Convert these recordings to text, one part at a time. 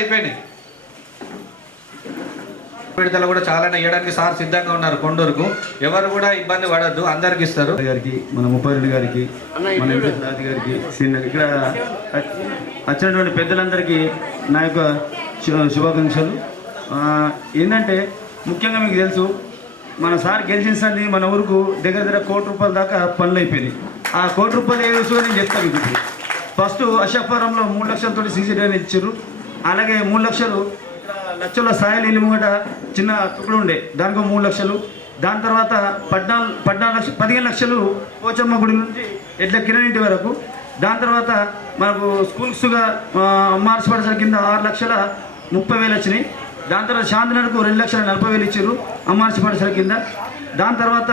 అయిపోయినాయి. విడుదల కూడా చాలా ఇవ్వడానికి సార్ సిద్ధంగా ఉన్నారు. కొండూరుకు ఎవరు కూడా ఇబ్బంది పడద్దు, అందరికి ఇస్తారు. గారికి, మన ముప్పారెడ్డి గారికి, మన ఎంపీ గారికి, ఇక్కడ వచ్చినటువంటి పెద్దలందరికీ నా యొక్క శుభాకాంక్షలు. ఏంటంటే ముఖ్యంగా మీకు తెలుసు, మన సార్ గెలిచింది మన ఊరుకు దగ్గర దగ్గర ₹1,00,00,000 దాకా పనులు అయిపోయినాయి. ఆ ₹1,00,00,000 ఏ విషయంలో నేను చెప్తాను మీకు. ఫస్ట్ అశోకపురంలో 3 లక్షలతో సీసీ డ్రైనేజ్ ఇచ్చారు. అలాగే 3 లక్షల సాయిల్ ఇల్లు ముంగట చిన్న తుక్కుడు ఉండే, దానికి 3 లక్షలు. దాని తర్వాత 15 లక్షలు పోచమ్మ గుడి నుంచి ఎట్ల కిరణ్ ఇంటి వరకు. దాని తర్వాత మనకు స్కూల్స్గా మార్చిపడసల కింద 6,30,000 వచ్చినాయి. దాని తర్వాత శాంతినగర్కు 2,40,000 ఇచ్చారు అమ్మార్చిపడసల కింద. దాని తర్వాత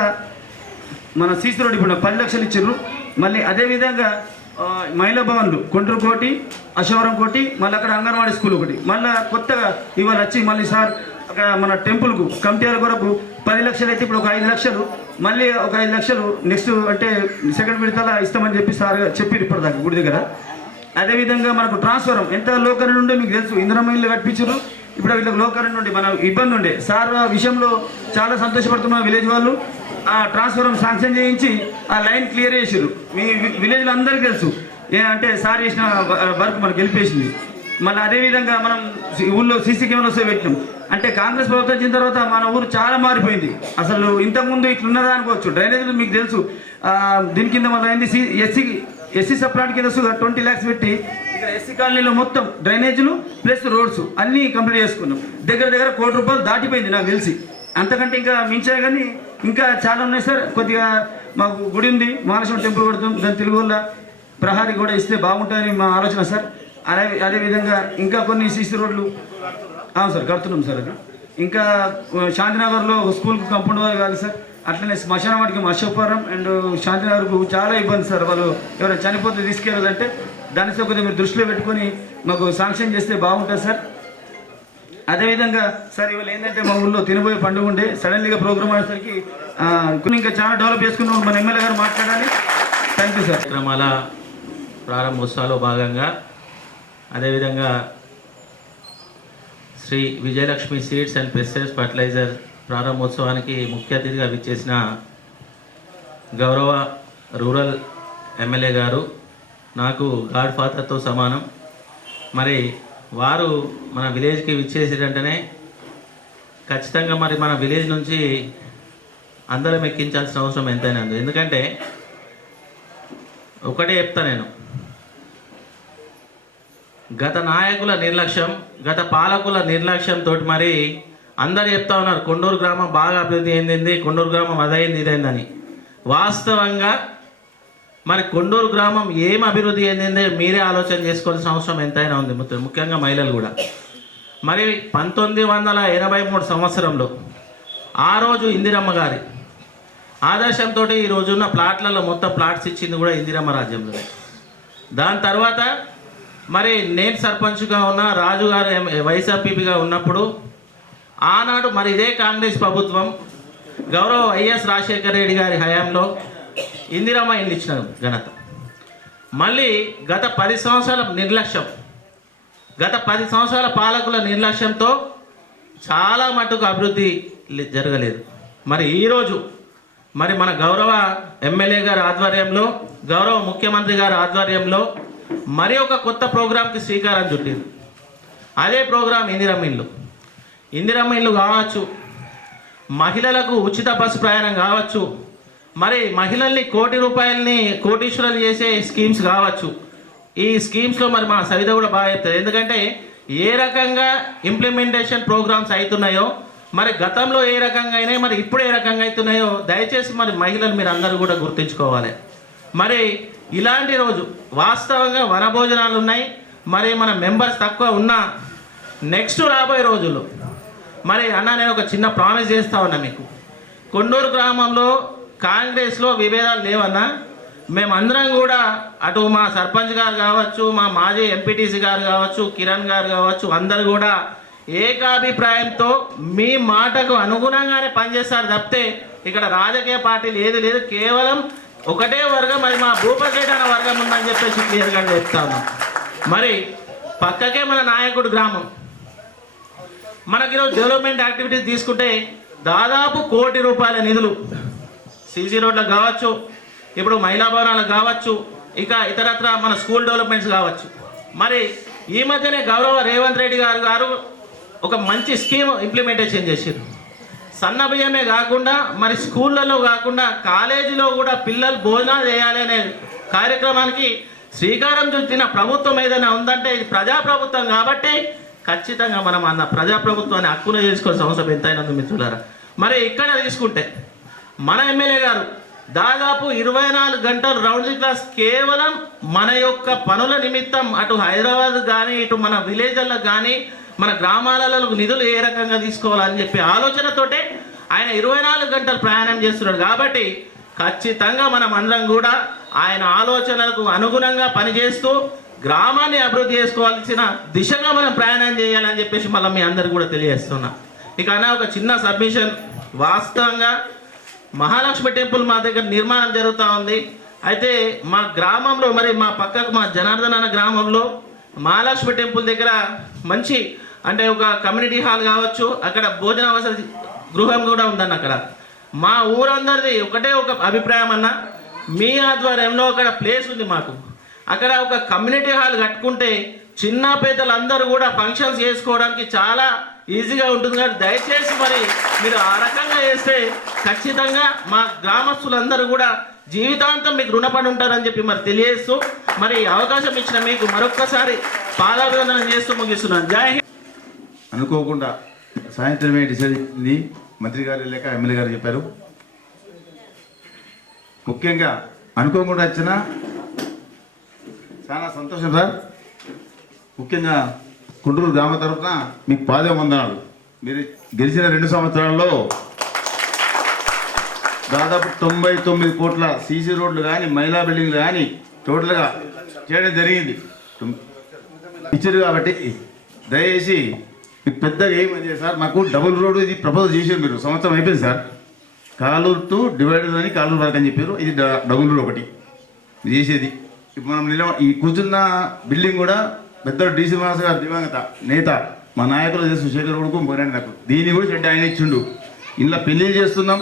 మన సీసీ రోడ్ ఇప్పుడు 10 లక్షలు ఇచ్చారు. మళ్ళీ అదేవిధంగా మహిళా భవన్లు కొండ్రు కోటి, అశోవరం కోటి, మళ్ళీ అక్కడ అంగన్వాడీ స్కూల్ ఒకటి. మళ్ళీ కొత్తగా ఇవాళ వచ్చి మళ్ళీ సార్ అక్కడ మన టెంపుల్కు కమిటీల కొరకు 10 లక్షలు అయితే ఇప్పుడు ఒక 5 లక్షలు, మళ్ళీ ఒక 5 లక్షలు నెక్స్ట్ అంటే సెకండ్ విడతల ఇస్తామని చెప్పి సార్ చెప్పారు ఇప్పటిదాకా గుడి దగ్గర. అదేవిధంగా మనకు ట్రాన్స్ఫారం ఎంత లోకల్ ఉండే మీకు తెలుసు, ఇందిరమ్మ ఇల్లు కట్టించారు. ఇప్పుడు వీళ్ళకి లోకల్ నుండి మన ఇబ్బంది ఉండే సార్ ఆ విషయంలో చాలా సంతోషపడుతున్న విలేజ్ వాళ్ళు. ఆ ట్రాన్స్ఫారం శాంక్షన్ చేయించి ఆ లైన్ క్లియర్ చేసారు. మీ విలేజ్లో అందరికీ తెలుసు అంటే సార్ చేసిన వర్క్ మనకు గెలిపేసింది. మళ్ళీ అదేవిధంగా మనం ఊళ్ళో సీసీ కెమెరాస్ పెట్టినాం. అంటే కాంగ్రెస్ ప్రభుత్వం వచ్చిన తర్వాత మన ఊరు చాలా మారిపోయింది. అసలు ఇంతకుముందు ఇట్లున్నదా అనుకోవచ్చు. డ్రైనేజీలు మీకు తెలుసు, దీని కింద మళ్ళీ అయింది ఎస్సీ సప్లాంట్ కింద 20 lakhs పెట్టి ఇక్కడ ఎస్సీ కాలనీలో మొత్తం డ్రైనేజీలు ప్లస్ రోడ్స్ అన్నీ కంప్లీట్ చేసుకున్నాం. దగ్గర దగ్గర ₹1,00,00,000 దాటిపోయింది నాకు తెలిసి. అంతకంటే ఇంకా మించా కానీ ఇంకా చాలా ఉన్నాయి సార్. కొద్దిగా మాకు గుడి ఉంది, మహాలక్ష్మి టెంపుల్ కొడుతాం, దాని తెలుగు వల్ల ప్రహారీ కూడా ఇస్తే బాగుంటుందని మా ఆలోచన సార్. అదేవిధంగా ఇంకా కొన్ని సీసీ రోడ్లు అవును సార్ కడుతున్నాం సార్. అది ఇంకా శాంతినగర్లో స్కూల్కి కంపౌండ్ వారు కాదు సార్. అట్లనే శ్మశాన వాటికి అశోకపురం అండ్ శాంతినగర్కు చాలా ఇబ్బంది సార్. వాళ్ళు ఎవరైనా చనిపోతే తీసుకెళ్ళాలంటే దానితో కొద్దిగా మీరు దృష్టిలో పెట్టుకొని మాకు శాంక్షన్ చేస్తే బాగుంటుంది సార్. అదేవిధంగా సార్ ఇవాళ ఏంటంటే మా ఊళ్ళో తినబోయే పండుగ ఉండే, సడన్లీగా ప్రోగ్రామ్ అయ్యేసరికి ఇంకా చాలా డెవలప్ చేసుకున్నాం. మన ఎమ్మెల్యే గారు మాట్లాడాలి. Thank you sir. కార్యక్రమాల ప్రారంభోత్సవాల్లో భాగంగా అదేవిధంగా Shri Vijayalakshmi seeds and pesticides fertiliser ప్రారంభోత్సవానికి ముఖ్య అతిథిగా విచ్చేసిన గౌరవ రూరల్ ఎమ్మెల్యే గారు నాకు గాడ్ ఫాదర్తో సమానం. మరి వారు మన విలేజ్కి విచ్చేసేటంటేనే ఖచ్చితంగా మరి మన విలేజ్ నుంచి అందరం ఎక్కించాల్సిన అవసరం ఎంతైనా ఉంది. ఎందుకంటే ఒకటే చెప్తా నేను, గత నాయకుల నిర్లక్ష్యం, గత పాలకుల నిర్లక్ష్యంతో మరి అందరు చెప్తా ఉన్నారు కొండూరు గ్రామం బాగా అభివృద్ధి అయింది, కొండూరు గ్రామం అదైంది ఇదైందని. వాస్తవంగా మరి కొండూరు గ్రామం ఏం అభివృద్ధి చెందిందే మీరే ఆలోచన చేసుకోవాల్సిన అవసరం ఎంతైనా ఉంది, ముఖ్యంగా మహిళలు కూడా. మరి 1983 సంవత్సరంలో ఆ రోజు ఇందిరమ్మ గారి ఆదర్శంతో ఈ రోజున్న ప్లాట్లలో మొత్తం ప్లాట్స్ ఇచ్చింది కూడా ఇందిరమ్మ రాజ్యంలోనే. దాని తర్వాత మరి నేను సర్పంచ్గా ఉన్న రాజు గారు వైఎస్ఆర్పీగా ఉన్నప్పుడు ఆనాడు మరి ఇదే కాంగ్రెస్ ప్రభుత్వం గౌరవ వైఎస్ రాజశేఖర రెడ్డి గారి హయాంలో ఇందిరమ్మ ఇల్లు ఇచ్చిన ఘనత. మళ్ళీ గత 10 సంవత్సరాల నిర్లక్ష్యం, గత 10 సంవత్సరాల పాలకుల నిర్లక్ష్యంతో చాలా మటుకు అభివృద్ధి జరగలేదు. మరి ఈరోజు మరి మన గౌరవ ఎమ్మెల్యే గారి ఆధ్వర్యంలో, గౌరవ ముఖ్యమంత్రి గారి ఆధ్వర్యంలో మరి ఒక కొత్త ప్రోగ్రాంకి శ్రీకారం చుట్టింది. అదే ప్రోగ్రాం ఇందిరమ్మ ఇల్లు. ఇందిరమ్మ ఇల్లు కావచ్చు, మహిళలకు ఉచిత బస్సు ప్రయాణం కావచ్చు, మరి మహిళల్ని ₹1,00,00,000 కోటీశ్వరులు చేసే స్కీమ్స్ కావచ్చు. ఈ స్కీమ్స్లో మరి మా సవిత కూడా బాగా చెప్తుంది. ఎందుకంటే ఏ రకంగా ఇంప్లిమెంటేషన్ ప్రోగ్రామ్స్ అవుతున్నాయో, మరి గతంలో ఏ రకంగా అయినాయి, మరి ఇప్పుడు ఏ రకంగా అవుతున్నాయో దయచేసి మరి మహిళలు మీరు అందరూ కూడా గుర్తుంచుకోవాలి. మరి ఇలాంటి రోజు వాస్తవంగా వనభోజనాలు ఉన్నాయి. మరి మన మెంబర్స్ తక్కువ ఉన్నా నెక్స్ట్ రాబోయే రోజుల్లో మరి అన్న నేను ఒక చిన్న ప్రామిస్ చేస్తా ఉన్నా మీకు. కొండూరు గ్రామంలో కాంగ్రెస్లో విభేదాలు లేవన్నా, మేమందరం కూడా అటు మా సర్పంచ్ గారు కావచ్చు, మా మాజీ ఎంపీటీసీ గారు కావచ్చు, కిరణ్ గారు కావచ్చు, అందరు కూడా ఏకాభిప్రాయంతో మీ మాటకు అనుగుణంగానే పనిచేస్తారు తప్పితే ఇక్కడ రాజకీయ పార్టీలు ఏది లేదు. కేవలం ఒకటే వర్గం, అది మా భూపగేట వర్గం ఉందని చెప్పేసి క్లియర్గా చెప్తా ఉన్నాం. మరి పక్కకే మన నాయకుడు గ్రామం, మనకి ఈరోజు డెవలప్మెంట్ యాక్టివిటీస్ తీసుకుంటే దాదాపు 1 కోటి రూపాయల నిధులు సీసీ రోడ్లకు కావచ్చు, ఇప్పుడు మహిళా భవనాలకు కావచ్చు, ఇక ఇతరత్ర మన స్కూల్ డెవలప్మెంట్స్ కావచ్చు. మరి ఈ మధ్యనే గౌరవ రేవంత్ రెడ్డి గారు ఒక మంచి స్కీమ్ ఇంప్లిమెంటేషన్ చేశారు. సన్న బియ్యమే కాకుండా మరి స్కూళ్ళలో కాకుండా కాలేజీలో కూడా పిల్లలు భోజనాలు చేయాలి అనే కార్యక్రమానికి శ్రీకారం చుట్టిన ప్రభుత్వం ఏదైనా ఉందంటే ఇది ప్రజాప్రభుత్వం కాబట్టి ఖచ్చితంగా మనం అన్న ప్రజాప్రభుత్వాన్ని హక్కున చేసుకోవాల్సిన అవసరం ఎంతైనా ఉంది మిత్రులారా. మరి ఇక్కడ తీసుకుంటే మన ఎమ్మెల్యే గారు దాదాపు 24 గంటలు రౌండ్ ది క్లాస్ కేవలం మన యొక్క పనుల నిమిత్తం అటు హైదరాబాద్ కానీ ఇటు మన విలేజ్లకు కానీ మన గ్రామాలలో నిధులు ఏ రకంగా తీసుకోవాలని చెప్పి ఆలోచనతోటే ఆయన 24 గంటలు ప్రయాణం చేస్తున్నాడు. కాబట్టి ఖచ్చితంగా మనం అందరం కూడా ఆయన ఆలోచనలకు అనుగుణంగా పనిచేస్తూ గ్రామాన్ని అభివృద్ధి చేసుకోవాల్సిన దిశగా మనం ప్రయాణం చేయాలని చెప్పేసి మళ్ళీ మీ అందరికి కూడా తెలియజేస్తున్నా. ఇక అన్న ఒక చిన్న సబ్మిషన్, వాస్తవంగా మహాలక్ష్మి టెంపుల్ మా దగ్గర నిర్మాణం జరుగుతూ ఉంది. అయితే మా గ్రామంలో మరి మా పక్కకు మా జనార్దన అన్న గ్రామంలో మహాలక్ష్మి టెంపుల్ దగ్గర మంచి అంటే ఒక కమ్యూనిటీ హాల్ కావచ్చు, అక్కడ భోజన వసతి గృహం కూడా ఉందన్న. అక్కడ మా ఊరందరిది ఒకటే ఒక అభిప్రాయం అన్న, మీ ఆధ్వర్యంలో అక్కడ ప్లేస్ ఉంది మాకు, అక్కడ ఒక కమ్యూనిటీ హాల్ కట్టుకుంటే చిన్న పెద్దలు అందరూ కూడా ఫంక్షన్స్ చేసుకోవడానికి చాలా ఈజీగా ఉంటుంది. కాబట్టి దయచేసి మరి మీరు ఆ రకంగా చేస్తే ఖచ్చితంగా మా గ్రామస్తులందరూ కూడా జీవితాంతం మీకు రుణపడి ఉంటారని చెప్పి మరి తెలియజేస్తూ మరి అవకాశం ఇచ్చిన మీకు మరొక్కసారి పాదాభివందనం చేస్తూ ముగిస్తున్నాను. జై హింద్. అనుకోకుండా సాయంత్రమే డిసైడ్ అయింది, మంత్రి గారు లేక ఎమ్మెల్యే గారు చెప్పారు. ముఖ్యంగా అనుకోకుండా వచ్చిన చాలా సంతోషం సార్. ముఖ్యంగా కుండూరు గ్రామ తరఫున మీకు పాదవందనాలు. మీరు గెలిచిన 2 సంవత్సరాల్లో దాదాపు 99 కోట్ల సీసీ రోడ్లు కానీ మహిళా బిల్డింగ్లు కానీ టోటల్గా చేయడం జరిగింది ఇచ్చారు. కాబట్టి దయచేసి మీకు పెద్దగా ఏమది సార్, మాకు డబుల్ రోడ్డు ఇది ప్రపోజ్ చేశారు మీరు, సంవత్సరం అయిపోయింది సార్. కాలూరు టు డివైడర్ అని కాలూరు వరకు అని చెప్పారు, ఇది డబుల్ రోడ్ ఒకటి ఇది చేసేది. ఇప్పుడు మనం ఈ కూర్చున్న బిల్డింగ్ కూడా పెద్ద డీసీ మాస్ గారు దివంగత నేత మా నాయకులు చేస్తూ శేఖర్ కొడుకు పోరాడి నాకు దీన్ని కూడా చెడ్డ ఆయన ఇచ్చిండు. ఇలా పెళ్లి చేస్తున్నాం,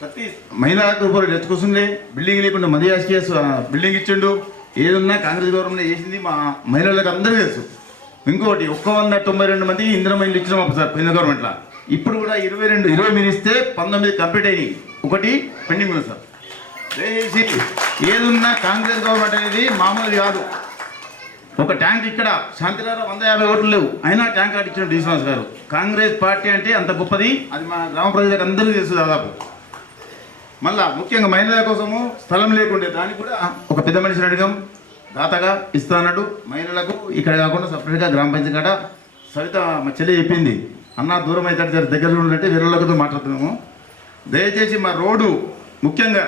ప్రతి మహిళలకు రూపాయలు తెచ్చుకొస్తుండే, బిల్డింగ్ లేకుండా మధ్య బిల్డింగ్ ఇచ్చిండు. ఏదున్నా కాంగ్రెస్ గవర్నమెంట్ చేసింది మా మహిళలకు అందరూ తెలుసు. ఇంకోటి 192 మందికి ఇందిరమైన్లు ఇచ్చినాం సార్ పోయిన గవర్నమెంట్లో. ఇప్పుడు కూడా 20 మీరు ఇస్తే 19 కంప్లీట్ అయినాయి, ఒకటి పెండింగ్ ఉంది సార్. దయచేసి ఏదున్నా కాంగ్రెస్ గవర్నమెంట్ అనేది మామూలు కాదు. ఒక ట్యాంక్ ఇక్కడ శాంతినగర్ 150 ఓట్లు లేవు, అయినా ట్యాంక్ కట్టించిన డిశ్వాస్ గారు. కాంగ్రెస్ పార్టీ అంటే అంత గొప్పది, అది మా గ్రామ ప్రజలకు అందరికీ తెలుసు దాదాపు. మళ్ళా ముఖ్యంగా మహిళల కోసము స్థలం లేకుండే దానికి కూడా ఒక పెద్ద మనిషిని అడిగాం, దాతగా ఇస్తానడు మహిళలకు. ఇక్కడ కాకుండా సపరేట్గా గ్రామ పంచాయతీ కాడ సవిత మా చెల్లి చెప్పింది, అన్న దూరం అయితే దగ్గర ఉండంటే వేరే వాళ్ళతో మాట్లాడుతున్నాము. దయచేసి మా రోడ్డు ముఖ్యంగా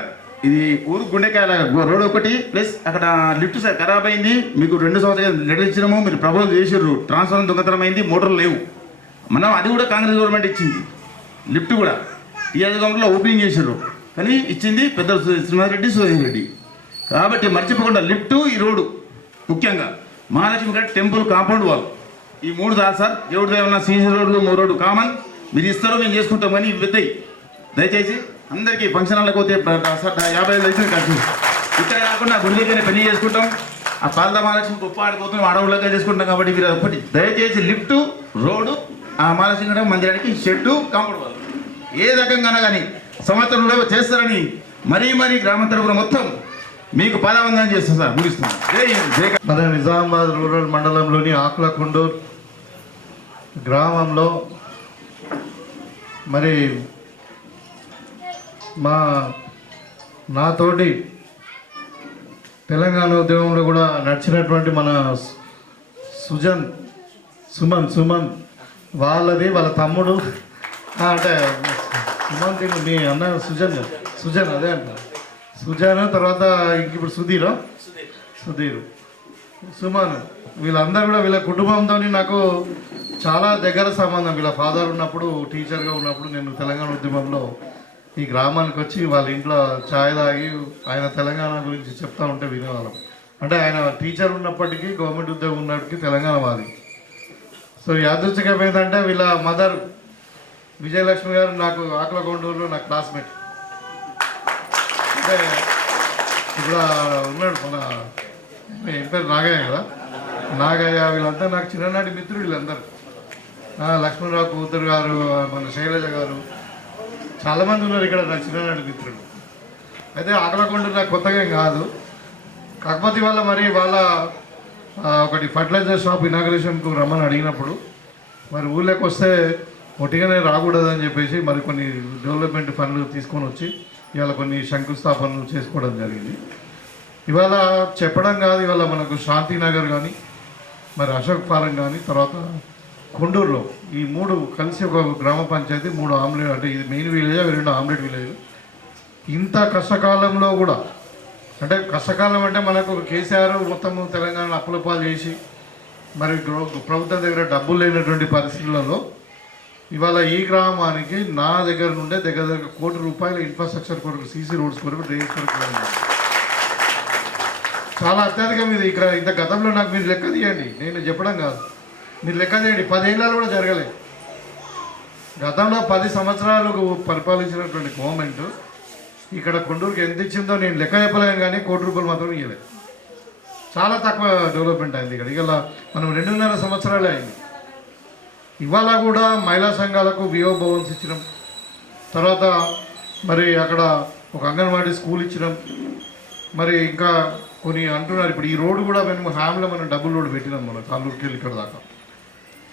ఇది ఊరు గుండెకాయల రోడ్ ఒకటి ప్లస్ అక్కడ లిఫ్ట్ సార్ ఖరాబ్ అయింది. మీకు 2 సంవత్సరాలు లెటర్ ఇచ్చినాము, మీరు ప్రపోజల్ చేసారు, ట్రాన్స్ఫార్మర్ దొంగతనం అయింది, మోటార్లు లేవు. మనం అది కూడా కాంగ్రెస్ గవర్నమెంట్ ఇచ్చింది. లిఫ్ట్ కూడా టీఆర్ఎస్ గవర్నమెంట్లో ఓపెనింగ్ చేశారు, కానీ ఇచ్చింది పెద్ద శ్రీనివాసరెడ్డి సురేష్ రెడ్డి. కాబట్టి మర్చిపోకుండా లిఫ్ట్, ఈ రోడ్డు ముఖ్యంగా మహాలక్ష్మి గారి టెంపుల్ కాంపౌండ్ వాల్, ఈ 3 దాని సార్. దేవుడితో ఏమన్నా సీసీ రోడ్లు 3 రోడ్డు కామన్ మీరు ఇస్తారో మేము చేసుకుంటాం, కానీ ఇవి పెద్దయి. దయచేసి అందరికీ ఫంక్షన్ హాల్కి పోతే 50 లక్షలు ఖర్చు. ఇక్కడ కాకుండా గుడి దగ్గర పెళ్లి చేసుకుంటాం, ఆ పాలద మహాలక్ష్మి గొప్ప ఆడిపోతున్నాం, ఆడవులగా చేసుకుంటాం. కాబట్టి మీరు ఒకటి దయచేసి లిఫ్ట్, రోడ్డు, ఆ మహాలక్ష్మి మందిరానికి షెడ్డు, కాంపౌండ్ వాల్ ఏ రకంగా కానీ సంవత్సరంలో చేస్తారని మరీ గ్రామం తరపున మొత్తం మీకు పాదవందనం చేస్తాం సార్. ముగిస్తున్నాం. మన నిజామాబాద్ రూరల్ మండలంలోని ఆకులకొండూరు గ్రామంలో మరి నాతోటి తెలంగాణ ఉద్యమంలో కూడా నడిచినటువంటి మన సుమన్ వాళ్ళది వాళ్ళ తమ్ముడు అంటే సుమంత్ మీ అన్న సుజన్ అదే అంట సుజాన్, తర్వాత ఇప్పుడు సుధీర్ సుమన్, వీళ్ళందరూ కూడా వీళ్ళ కుటుంబంతో నాకు చాలా దగ్గర సంబంధం. వీళ్ళ ఫాదర్ ఉన్నప్పుడు టీచర్గా ఉన్నప్పుడు నేను తెలంగాణ ఉద్యమంలో ఈ గ్రామానికి వచ్చి వాళ్ళ ఇంట్లో ఛాయ్ తాగి ఆయన తెలంగాణ గురించి చెప్తా ఉంటే వినేవాళ్ళం. అంటే ఆయన టీచర్ ఉన్నప్పటికీ గవర్నమెంట్ ఉద్యోగం ఉన్నప్పటికీ తెలంగాణ వాది. సో యాదృచ్ఛికం ఏంటంటే వీళ్ళ మదర్ విజయలక్ష్మి గారు నాకు ఆకులకొండూరులో నా క్లాస్మేట్. అంటే ఇప్పుడు ఉన్నాడు మన ఏం పేరు నాగయ్య కదా, నాగయ్య వీళ్ళంతా నాకు చిన్ననాటి మిత్రులు వీళ్ళందరూ. లక్ష్మణరావు కూతురు గారు, మన శైలజ గారు, చాలామంది ఉన్నారు ఇక్కడ నా చిన్ననాటి మిత్రులు. అయితే ఆకులకొండూరు నాకు కొత్తగా ఏం కాదు, కాకపోతే వాళ్ళ ఒకటి ఫర్టిలైజర్ షాప్ ఇనాగ్రేషన్కు రమ్మని అడిగినప్పుడు మరి ఊళ్ళోకి వస్తే ఒట్టిగానే రాకూడదని చెప్పేసి మరి కొన్ని డెవలప్మెంట్ ఫండ్లు తీసుకొని వచ్చి ఇవాళ కొన్ని శంకుస్థాపనలు చేసుకోవడం జరిగింది. ఇవాళ చెప్పడం కాదు, ఇవాళ మనకు శాంతినగర్ కానీ మరి అశోక్ ఫారం కానీ తర్వాత కొండూరులో ఈ 3 కలిసి ఒక గ్రామ పంచాయతీ 3 ఆమ్లెట్, అంటే ఇది మెయిన్ విలేజ్, అవి 2 ఆమ్లెట్ విలేజ్. ఇంత కష్టకాలంలో కూడా, అంటే కష్టకాలం అంటే మనకు కేసీఆర్ మొత్తం తెలంగాణ అప్పుల పాలు చేసి మరి ప్రభుత్వం దగ్గర డబ్బులు లేనటువంటి పరిస్థితులలో ఇవాళ ఈ గ్రామానికి నా దగ్గర నుండే దగ్గర దగ్గర ₹1 కోటి ఇన్ఫ్రాస్ట్రక్చర్ కొరకు, సీసీ రోడ్స్ కొరకు, డ్రైనేజ్ కొరకు చాలా అత్యధికం. ఇది ఇక్కడ ఇంత గతంలో నాకు మీరు లెక్క తీయండి, నేను చెప్పడం కాదు, మీరు లెక్క తీయండి. 10 ఏళ్ళు కూడా జరగలేదు. గతంలో 10 సంవత్సరాలకు పరిపాలించినటువంటి గవర్నమెంట్ ఇక్కడ కొండూరుకి ఎంత ఇచ్చిందో నేను లెక్క చెప్పలేను, కానీ ₹1 కోటి మాత్రం ఇవ్వలేదు. చాలా తక్కువ డెవలప్మెంట్ అయింది ఇక్కడ. ఇక మనం 2.5 సంవత్సరాలే అయింది. ఇవాళ కూడా మహిళా సంఘాలకు వివో భవన్స్ ఇచ్చినాం, తర్వాత మరి అక్కడ ఒక అంగన్వాడీ స్కూల్ ఇచ్చినాం, మరి ఇంకా కొన్ని అంటున్నారు. ఇప్పుడు ఈ రోడ్డు కూడా మేము హామీలో మనం డబుల్ రోడ్డు పెట్టినాం, మన తాలూరుకి వెళ్ళి ఇక్కడ దాకా.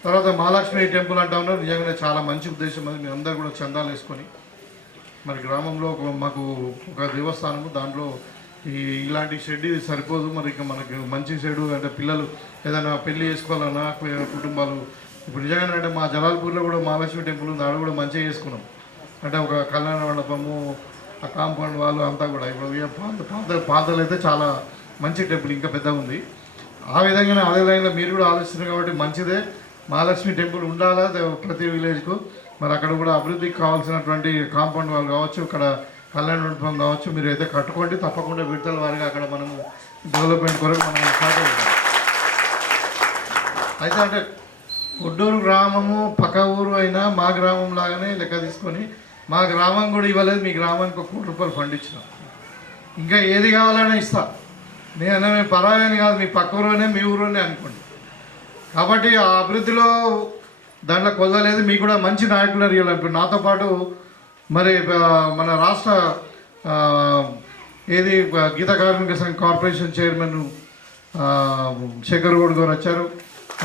తర్వాత మహాలక్ష్మి టెంపుల్ అంటా ఉన్నారు, నిజంగానే చాలా మంచి ఉద్దేశం. అది మేము అందరూ కూడా చందాలు వేసుకొని మరి గ్రామంలో మాకు ఒక దేవస్థానము, దాంట్లో ఇలాంటి షెడ్ ఇది సరిపోదు, మరి ఇక మనకి మంచి షెడ్ అంటే పిల్లలు ఏదైనా పెళ్లి చేసుకోవాలన్నా కుటుంబాలు. ఇప్పుడు నిజంగానే అంటే మా జలాల్పూర్లో కూడా మహాలక్ష్మి టెంపుల్ ఉంది, ఆడ కూడా మంచిగా చేసుకున్నాం. అంటే ఒక కళ్యాణ మండపము, ఆ కాంపౌండ్ వాళ్ళు అంతా కూడా. ఇప్పుడు పాతలు అయితే చాలా మంచి టెంపుల్, ఇంకా పెద్దగా ఉంది. ఆ విధంగానే అదే లైన్లో మీరు కూడా ఆలోచిస్తున్నారు కాబట్టి మంచిదే. మహాలక్ష్మి టెంపుల్ ఉండాలా ప్రతి విలేజ్కు. మరి అక్కడ కూడా అభివృద్ధికి కావాల్సినటువంటి కాంపౌండ్ వాళ్ళు కావచ్చు, ఇక్కడ కళ్యాణ మండపం కావచ్చు, మీరు అయితే కట్టుకోండి. తప్పకుండా విడతల వారిగా అక్కడ మనము డెవలప్మెంట్ కొరకు మనం స్టార్ట్ అవుతాం. అయితే అంటే కొడ్డూరు గ్రామము పక్క ఊరు అయినా మా గ్రామం లాగానే లెక్క తీసుకొని మా గ్రామం కూడా ఇవ్వలేదు, మీ గ్రామానికి ₹1 కోటి ఫండ్ ఇచ్చినాం. ఇంకా ఏది కావాలన్నా ఇస్తా. నేను మేము పరాయని కాదు, మీ పక్క ఊరునే మీ ఊరునే అనుకోండి. కాబట్టి ఆ అభివృద్ధిలో దాంట్లో కొదలేదు. మీకు కూడా మంచి నాయకులు ఇవ్వాలి. ఇప్పుడు నాతో పాటు మరి మన రాష్ట్ర గీత కార్మిక సంఘ కార్పొరేషన్ చైర్మన్ శేఖర్ గౌడ్ గారు వచ్చారు.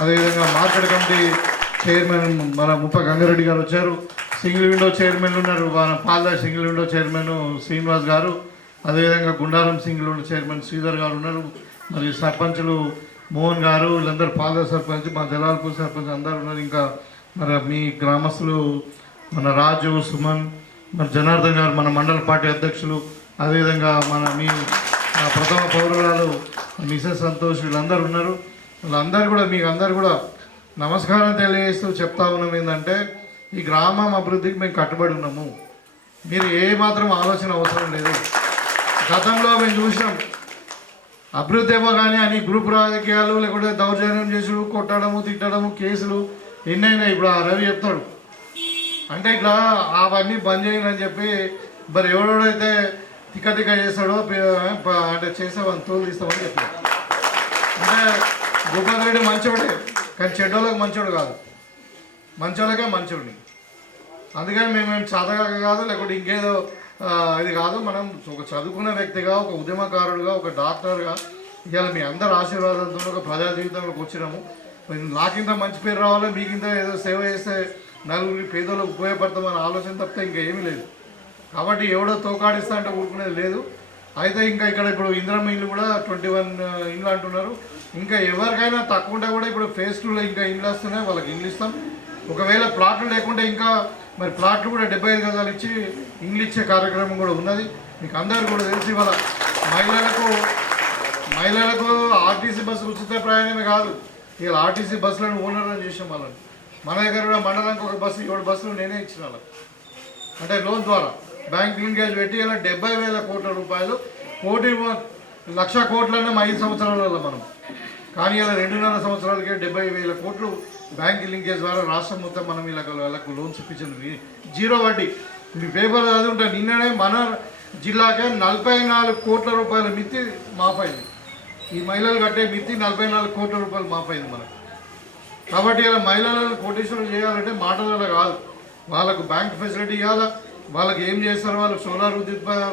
అదేవిధంగా మార్కెట్ కమిటీ చైర్మన్ మన ముప్ప గంగారెడ్డి గారు వచ్చారు. సింగిల్ విండో చైర్మన్ ఉన్నారు, మన పాల్దా సింగిల్ విండో చైర్మన్ శ్రీనివాస్ గారు, అదేవిధంగా Gundaram single window chairman Sridhar గారు ఉన్నారు. మరి సర్పంచులు మోహన్ గారు, వీళ్ళందరూ పాల్దా సర్పంచ్, మా జలాల్పూర్ సర్పంచ్ అందరూ ఉన్నారు. ఇంకా మరి మీ గ్రామస్తులు మన రాజు, సుమన్, మరి జనార్దన్ గారు మన మండల పార్టీ అధ్యక్షులు, అదేవిధంగా మీ ప్రథమ పౌరురాలు మిసెస్ సంతోష్, వీళ్ళందరూ ఉన్నారు. వాళ్ళందరూ కూడా మీకు అందరు కూడా నమస్కారం తెలియజేస్తూ చెప్తా ఉన్నాం ఏంటంటే ఈ గ్రామం అభివృద్ధికి మేము కట్టుబడి ఉన్నాము. మీరు ఏ మాత్రం ఆలోచన అవసరం లేదు. గతంలో మేము చూసినాం అభివృద్ధి ఏమో కానీ అని గ్రూప్ రాజకీయాలు, లేకుంటే దౌర్జన్యం చేసుడు, కొట్టడము, తిట్టడము, కేసులు ఎన్నైనా. ఇప్పుడు ఆ రవి చెప్తాడు అంటే ఇట్లా అవన్నీ బంద్ చేయాలని చెప్పి మరి ఎవడెవడైతే తిక్క చేస్తాడో అంటే చేసామని తోలు తీస్తామని చెప్పాడు. అంటే భూపతి రెడ్డి మంచోడే, కానీ చెడ్డోళ్ళకి మంచోడు కాదు, మంచోళ్ళకే మంచోడిని. అందుకని మేమేం చదవక కాదు, లేకుంటే ఇంకేదో ఇది కాదు. మనం ఒక చదువుకున్న వ్యక్తిగా, ఒక ఉద్యమకారుడుగా, ఒక డాక్టర్గా ఇవాళ మీ అందరి ఆశీర్వాదాలతో ఒక ప్రజా జీవితంలోకి వచ్చినాము. నాకింత మంచి పేరు రావాలి, మీకింత ఏదో సేవ చేస్తే నలుగురికి పేదలకు ఉపయోగపడతామని ఆలోచన తప్పితే ఇంకా ఏమీ లేదు. కాబట్టి ఎవడో తోకాడిస్తా అంటే ఊరుకునేది లేదు. అయితే ఇంకా ఇక్కడ ఇప్పుడు ఇందిరమ్మ ఇల్లు కూడా 21 ఇండ్లు అంటున్నారు. ఇంకా ఎవరికైనా తక్కువ ఉంటే కూడా ఇప్పుడు ఫేజ్ 2లో ఇంకా ఇండ్లు వస్తున్నాయి, వాళ్ళకి ఇండ్లు ఇస్తాం. ఒకవేళ ప్లాట్లు లేకుంటే ఇంకా మరి ప్లాట్లు కూడా 75 గజాలు ఇచ్చి ఇండ్లు ఇచ్చే కార్యక్రమం కూడా ఉన్నది. మీకు అందరూ కూడా తెలిసి వాళ్ళ మహిళలకు ఆర్టీసీ బస్సు ఉచిత ప్రయాణమే కాదు, ఇవాళ ఆర్టీసీ బస్సులను ఓనర్లను చేసాం వాళ్ళని. మన దగ్గర కూడా మండలానికి ఒక బస్సు 7 బస్సులు నేనే ఇచ్చిన వాళ్ళకి, అంటే లోన్ ద్వారా బ్యాంక్ లింకేజ్ పెట్టి ఇలా 70,000 కోట్ల రూపాయలు, 1,00,00,000 కోట్లన్నా 5 సంవత్సరాలలో మనం. కానీ ఇలా 2.5 సంవత్సరాలకే 70,000 కోట్లు బ్యాంక్ లింకేజ్ ద్వారా రాష్ట్రం మొత్తం మనం వీళ్ళకు లోన్స్ ఇప్పించింది 0 వడ్డీ. మీ పేపర్ చదివి ఉంటా, నిన్ననే మన జిల్లాకే 44 కోట్ల రూపాయల మిత్తి మాఫైంది. ఈ మహిళలు కట్టే మిత్తి 44 కోట్ల రూపాయలు మాఫైంది మనకు. కాబట్టి ఇలా మహిళలను కోటీశ్వరులు చేయాలంటే మాటలలో కాదు, వాళ్ళకు బ్యాంక్ ఫెసిలిటీ ఇవ్వాలా, వాళ్ళకి ఏం చేస్తారు, వాళ్ళు సోలార్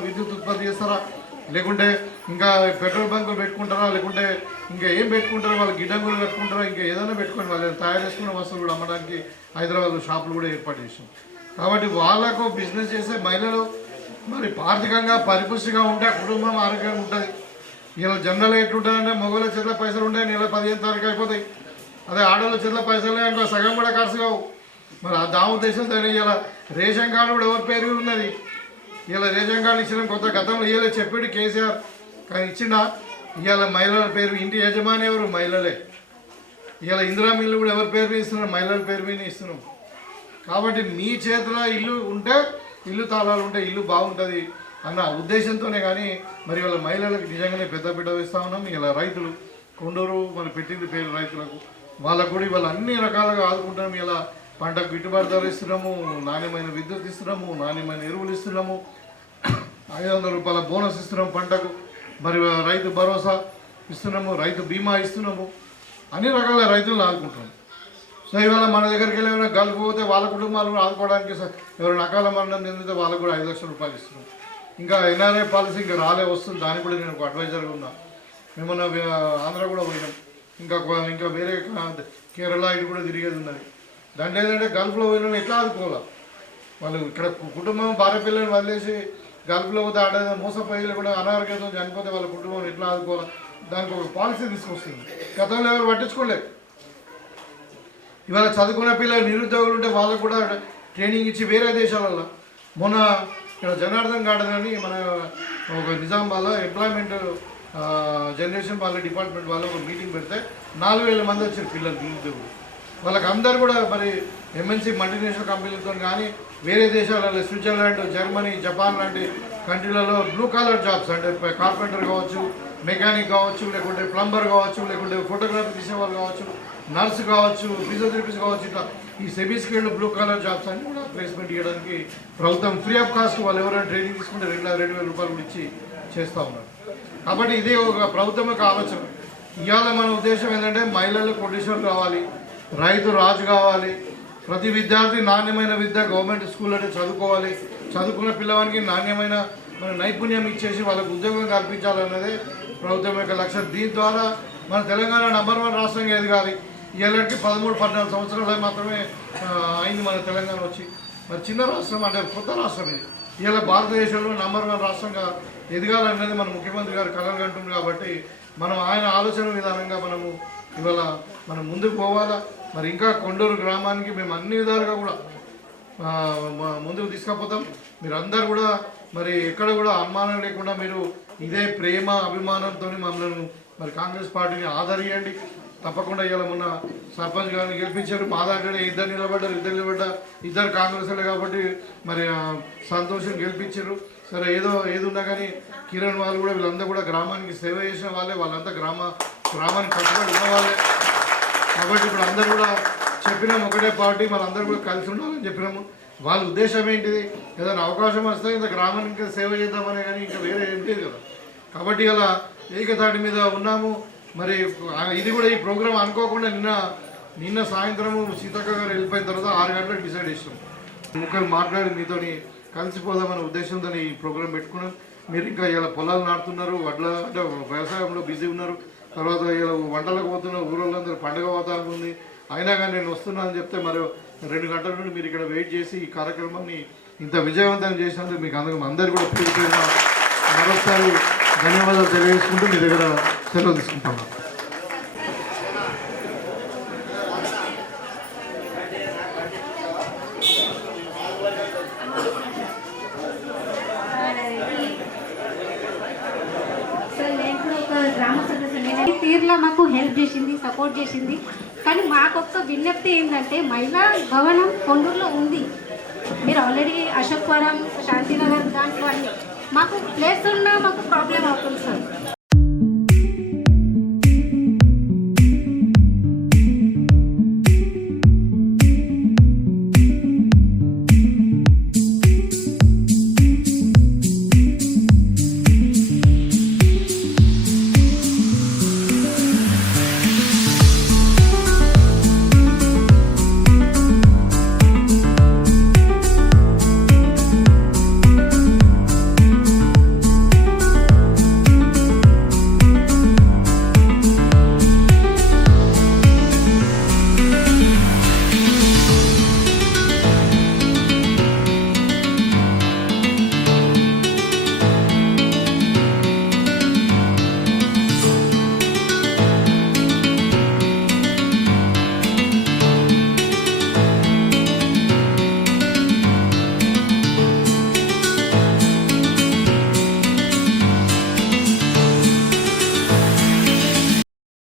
విద్యుత్ ఉత్పత్తి చేస్తారా, లేకుంటే ఇంకా పెట్రోల్ బంకులు పెట్టుకుంటారా, లేకుంటే ఇంకా ఏం పెట్టుకుంటారా, వాళ్ళు గిడ్డంగులు పెట్టుకుంటారా, ఇంకా ఏదైనా పెట్టుకొని వాళ్ళు తయారు చేసుకున్న వస్తువులు కూడా అమ్మడానికి హైదరాబాద్లో షాపులు కూడా ఏర్పాటు చేసాం. కాబట్టి వాళ్ళకు బిజినెస్ చేసే మహిళలు మరి ఆర్థికంగా పరిపుష్టిగా ఉంటే కుటుంబం ఆరోగ్యంగా ఉంటుంది. ఇలా జనరల్ ఎట్లుంటుందంటే మగవాళ్ళ చేతిలో పైసలు ఉంటాయి, నెల 15 తారీఖు అయిపోతాయి. అదే ఆడవాళ్ళ చేతిలో పైసలు ఇంకో సగం కూడా ఖర్చు కావు. మరి ఆ దాము ఉద్దేశంతో ఇలా రేషన్ కార్డు కూడా ఎవరి పేరు ఉన్నది, ఇలా రేషన్ కార్డు ఇచ్చిన కొత్త గతంలో ఇవ్వలే చెప్పాడు కేసీఆర్, కానీ ఇచ్చిన ఇవాళ మహిళల పేరు, ఇంటి యజమాని ఎవరు మహిళలే. ఇలా ఇందిరా మిల్లు కూడా ఎవరి పేరు మీద ఇస్తున్నారు, మహిళల పేరు మీద ఇస్తున్నాం. కాబట్టి మీ చేతిలో ఇల్లు ఉంటే, ఇల్లు తాళాలు ఉంటే ఇల్లు బాగుంటుంది అన్న ఉద్దేశంతోనే కానీ మరి వాళ్ళ మహిళలకు నిజంగానే పెద్ద వేస్తూ ఉన్నాం. ఇలా రైతులు కొండూరు మరి పెట్టింది పేరు రైతులకు, వాళ్ళకు కూడా ఇవాళ అన్ని రకాలుగా ఆదుకుంటాం. ఇలా పంటకు గిట్టుబాటు ధర ఇస్తున్నాము, నాణ్యమైన విద్యుత్ ఇస్తున్నాము, నాణ్యమైన ఎరువులు ఇస్తున్నాము, 500 రూపాయల బోనస్ ఇస్తున్నాము పంటకు, మరి రైతు భరోసా ఇస్తున్నాము, రైతు బీమా ఇస్తున్నాము, అన్ని రకాల రైతులను ఆదుకుంటున్నాము. సో ఇవాళ మన దగ్గరికి వెళ్ళి ఎవరైనా గల్ఫ్ పోతే వాళ్ళ కుటుంబాలు కూడా ఆదుకోవడానికి ఎవరైనా అకాల మరణం చెందితే వాళ్ళకు కూడా 5 లక్షల రూపాయలు ఇస్తున్నాం. ఇంకా ఎన్ఆర్ఐ పాలసీ ఇంకా వస్తుంది, దానికి కూడా నేను ఒక అడ్వైజర్గా ఉన్నా. మేమన్నా ఆంధ్ర కూడా పోయినాం, ఇంకా వేరే కేరళ ఇటు కూడా తిరిగేది ఉన్నది. దాంట్లో ఏంటంటే గల్ఫ్లో పోయిన ఎట్లా ఆదుకోవాలా, వాళ్ళు ఇక్కడ కుటుంబం భార్య పిల్లల్ని వదిలేసి గల్ఫ్లో పోతే ఆడ మోసపోయి కూడా అనారోగ్యంతో చనిపోతే వాళ్ళ కుటుంబం ఎట్లా ఆదుకోవాలా, దానికి ఒక పాలసీ తీసుకొస్తుంది. గతంలో ఎవరు పట్టించుకోలేదు. ఇవాళ చదువుకున్న పిల్లలు నిరుద్యోగులు ఉంటే వాళ్ళకు కూడా ట్రైనింగ్ ఇచ్చి వేరే దేశాలలో, మొన్న ఇక్కడ జనార్దన్ గార్డెన్ అని మన ఒక నిజామాబాద్లో ఎంప్లాయ్మెంట్ జనరేషన్ వాళ్ళ డిపార్ట్మెంట్ వాళ్ళు ఒక మీటింగ్ పెడితే 4000 మంది వచ్చారు పిల్లలు నిరుద్యోగులు. వాళ్ళకి అందరు కూడా మరి ఎంఎన్సీ మల్టీనేషనల్ కంపెనీలతో కానీ వేరే దేశాలలో స్విట్జర్లాండ్, జర్మనీ, జపాన్ లాంటి కంట్రీలలో బ్లూ కాలర్ జాబ్స్ అంటే కార్పెంటర్ కావచ్చు, మెకానిక్ కావచ్చు, లేకుంటే ప్లంబర్ కావచ్చు, లేకుంటే ఫోటోగ్రఫీ తీసేవాళ్ళు కావచ్చు, నర్స్ కావచ్చు, ఫిజియోథెరపిస్ట్ కావచ్చు, ఇట్లా ఈ semi skilled blue collar jobs అన్ని కూడా ప్లేస్మెంట్ ఇవ్వడానికి ప్రభుత్వం ఫ్రీ ఆఫ్ కాస్ట్ వాళ్ళు ఎవరైనా ట్రైనింగ్ తీసుకుంటే 2,000 రూపాయలు కూడా ఇచ్చి చేస్తూ ఉన్నారు. కాబట్టి ఇదే ఒక ప్రభుత్వం యొక్క ఆలోచన. ఇవాళ మన ఉద్దేశం ఏంటంటే మహిళలు కోటీశ్వరులు కావాలి, రైతు రాజు కావాలి, ప్రతి విద్యార్థి నాణ్యమైన విద్య గవర్నమెంట్ స్కూల్ అంటే చదువుకోవాలి, చదువుకున్న పిల్లవానికి నాణ్యమైన మన నైపుణ్యం ఇచ్చేసి వాళ్ళకు ఉద్యోగం కల్పించాలన్నదే ప్రభుత్వం యొక్క లక్ష్యం. దీని ద్వారా మన తెలంగాణ నంబర్ 1 రాష్ట్రంగా ఎదగాలి. ఇలాంటి 13-14 సంవత్సరాలు మాత్రమే అయింది మన తెలంగాణ వచ్చి. మరి చిన్న రాష్ట్రం అంటే కొత్త రాష్ట్రం ఇది. ఇలా భారతదేశంలో నంబర్ 1 రాష్ట్రంగా ఎదగాలన్నది మన ముఖ్యమంత్రి గారు కలలు కంటున్నారు. కాబట్టి మనం ఆయన ఆలోచన విధానంగా ఇవాళ మనం ముందుకు పోవాలా. మరి ఇంకా కొండూరు గ్రామానికి మేము అన్ని విధాలుగా కూడా ముందుకు తీసుకుపోతాం. మీరు అందరు కూడా మరి ఎక్కడ కూడా అనుమానం లేకుండా మీరు ఇదే ప్రేమ అభిమానంతో మమ్మల్ని మరి కాంగ్రెస్ పార్టీని ఆదరియండి. తప్పకుండా ఇలా మొన్న సర్పంచ్ గారిని గెలిపించారు, మా దగ్గర ఇద్దరు ఇద్దరు కాంగ్రెస్ కాబట్టి మరి సంతోషం గెలిపించారు. సరే ఏది ఉన్నా కానీ కిరణ్ వాళ్ళు కూడా వీళ్ళందరూ కూడా గ్రామానికి సేవ చేసిన వాళ్ళే, వాళ్ళంతా గ్రామానికి కట్టుబడి ఉన్న వాళ్ళే. కాబట్టి ఇప్పుడు అందరూ కూడా చెప్పినాము ఒకటే పార్టీ, మనందరూ కూడా కలిసి ఉండాలని చెప్పినాము. వాళ్ళ ఉద్దేశం ఏంటిది, ఏదైనా అవకాశం వస్తే ఇంత గ్రామానికి సేవ చేద్దామనే కానీ ఇంకా వేరే ఏం లేదు కదా. కాబట్టి ఇలా ఏకతాటి మీద ఉన్నాము. మరి ఇది కూడా ఈ ప్రోగ్రాం అనుకోకుండా నిన్న సాయంత్రము సీతక్క గారు వెళ్ళిపోయిన తర్వాత 6 గంటలకు డిసైడ్ చేసినాం. ముక్కలు మాట్లాడి మీతోని కలిసిపోదామనే ఉద్దేశంతో ఈ ప్రోగ్రాం పెట్టుకున్నాం. మీరు ఇంకా ఇలా పొలాలు నాటుతున్నారు, వడ్ల అంటే వ్యవసాయంలో బిజీ ఉన్నారు, తర్వాత ఇలా వంటలకు పోతున్నారు, ఊరోళ్ళందరూ పండుగ వాతావరణం ఉంది. అయినా కానీ నేను వస్తున్నా అని చెప్తే మరి 2 గంటల నుండి మీరు ఇక్కడ వెయిట్ చేసి ఈ కార్యక్రమాన్ని ఇంత విజయవంతం చేసినందుకు మీకు అందరికీ కూడా పేరు మరోసారి ధన్యవాదాలు తెలియజేసుకుంటూ మీ దగ్గర సెలవు తీసుకుంటున్నాను. తీరులో మాకు హెల్ప్ చేసింది, సపోర్ట్ చేసింది. కానీ మాకొక్క విజ్ఞప్తి ఏంటంటే మహిళా భవనం కొండూరులో ఉంది. మీరు ఆల్రెడీ అశోక్వరం, శాంతినగర్ దాంట్లో అన్ని మాకు ప్లేస్ ఉన్నా మాకు ప్రాబ్లం అవుతుంది సార్.